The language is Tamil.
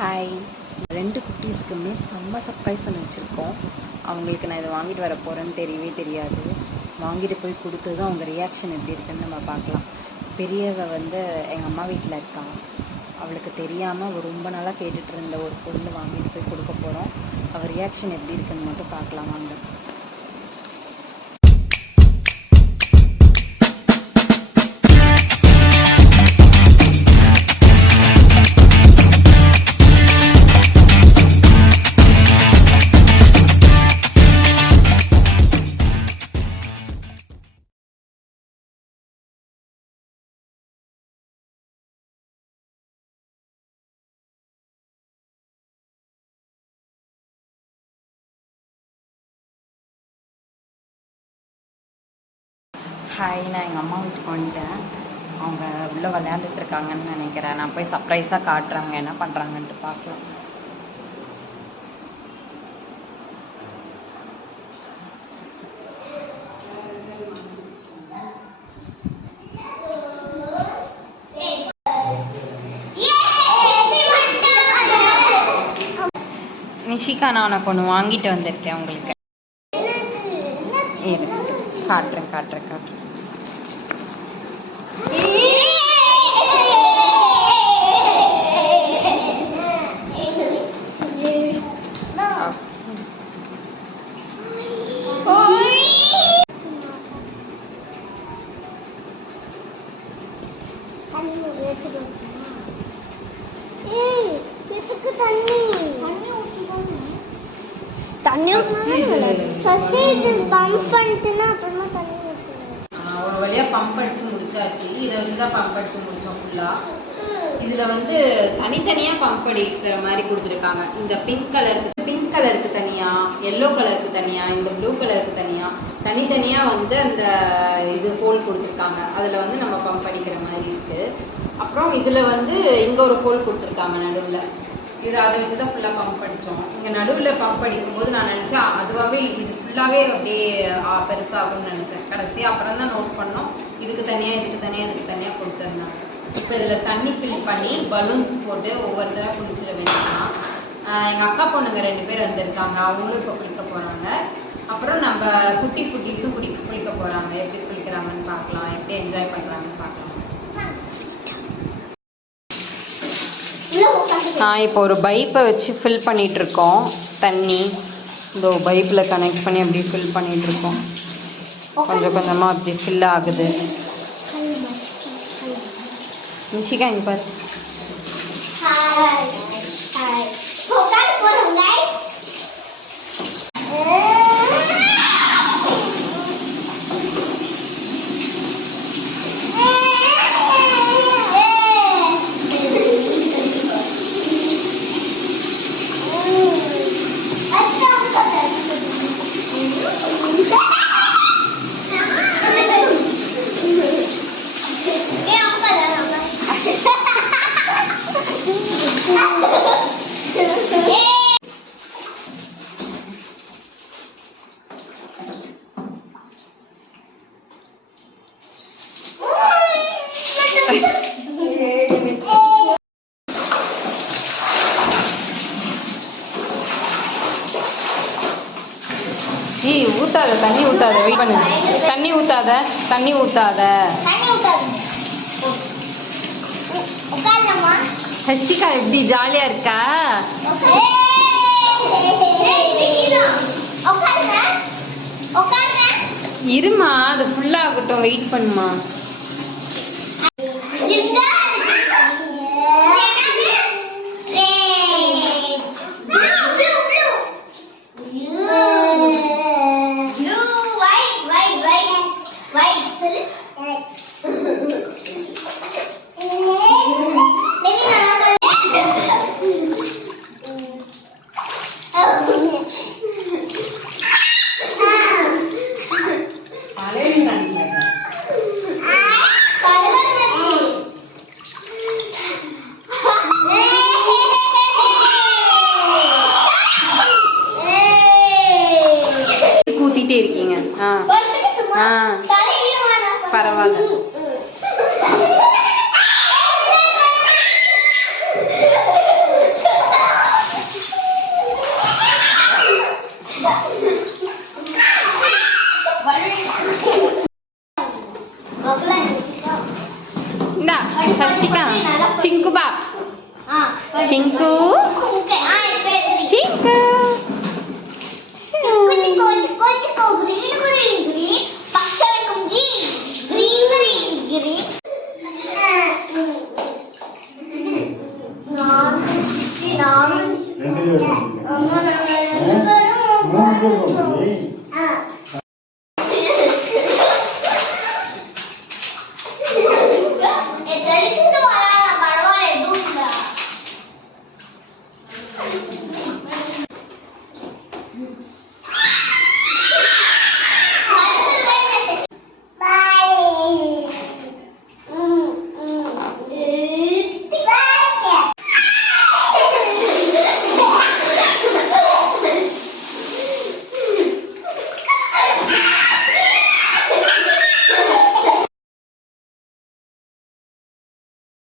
ஹாய், 2 குட்டீஸ்க்குமே செம்ம சர்ப்ரைஸ் ஒன்று வச்சுருக்கோம். அவங்களுக்கு நான் இதை வாங்கிட்டு வர போகிறேன்னு தெரியவே தெரியாது. வாங்கிட்டு போய் கொடுத்ததும் அவங்க ரியாக்ஷன் எப்படி இருக்குன்னு நம்ம பார்க்கலாம். பெரியவ வந்து எங்கள் அம்மா வீட்டில் இருக்கா. அவளுக்கு தெரியாமல் ரொம்ப நாளாக கேட்டுட்டு இருந்த ஒரு பொருள் வாங்கிட்டு போய் கொடுக்க போகிறோம். அவள் ரியாக்ஷன் எப்படி இருக்குன்னு மட்டும் பார்க்கலாம் வாங்க. ஹாய், நான் எங்கள் அம்மா வீட்டுக்கு வந்துட்டேன். அவங்க உள்ளே விளையாண்டுட்ருக்காங்கன்னு நினைக்கிறேன். நான் போய் சர்ப்ரைஸாக காட்டுறாங்க, என்ன பண்ணுறாங்கன்ட்டு பார்க்கலாம். நிஷிகா, நான் உனக்கு ஒன்று வாங்கிட்டு வந்திருக்கேன் உங்களுக்கு. இது காட்டுறேன். ஒரு வழியா பம்ப் அடிச்சு முடிச்சாச்சு. இதை வச்சுதான் பம்ப் அடிச்சு முடிச்சோம் ஃபுல்லா. இதுல வந்து தனித்தனியா பம்ப் அடிக்கிற மாதிரி கொடுத்துருக்காங்க. இந்த பிங்க் கலருக்கு தனியா, எல்லோ கலருக்கு தனியா, இந்த ப்ளூ கலருக்கு தனியா, தனித்தனியா வந்து அந்த இது ஹோல் கொடுத்துருக்காங்க. அதுல வந்து நம்ம பம்ப் அடிக்கிற மாதிரி இருக்கு. அப்புறம் இதுல வந்து இங்க ஒரு ஹோல் கொடுத்துருக்காங்க நடுவுல. இது அதை வச்சுதான் ஃபுல்லா பம்ப் அடிச்சோம். இங்க நடுவுல பம்ப் அடிக்கும் போது நான் நினைச்சேன் அதுவாகவே இது ஃபுல்லாவே அப்படியே பெருசாகும்னு நினைச்சேன். கடைசியா அப்புறம் தான் நோட் பண்ணோம் இதுக்கு தனியா கொடுத்துருந்தாங்க. இப்போ இதுல தண்ணி ஃபில் பண்ணி பலூன்ஸ் போட்டு ஒவ்வொருத்தராக குளிச்சிட வேண்டியதான். எங்க அக்கா பொண்ணுங்க 2 பேர் வந்திருக்காங்க. அவங்களும் இப்போ குளிக்க போறாங்க. அப்புறம் நம்ம குட்டீஸும் குளிக்க போறாங்க. எப்படி குளிக்கிறாங்கன்னு பார்க்கலாம், எப்படி என்ஜாய் பண்றாங்கன்னு பார்க்கலாம். இப்போ ஒரு பைப்பை வச்சு ஃபில் பண்ணிட்டு இருக்கோம் தண்ணி. இந்த பைப்பில் கனெக்ட் பண்ணி அப்படி ஃபில் பண்ணிட்டு இருக்கோம். கொஞ்சம் கொஞ்சமாக அப்படி ஃபில் ஆகுது. நிஷிகா இங்க பாரு. ஊத்தாத, தண்ணி ஊத்தாத, வெயிட் பண்ணு. தண்ணி ஊத்தாத. ஹஸ்திகா எப்படி ஜாலியா இருக்கா? இருமா, அது ஃபுல்லா ஆகட்டும், வெயிட் பண்ணுமா. ஊத்திட்டே இருக்கீங்க. பரவாயில்ல. சிங்கு சிங்கு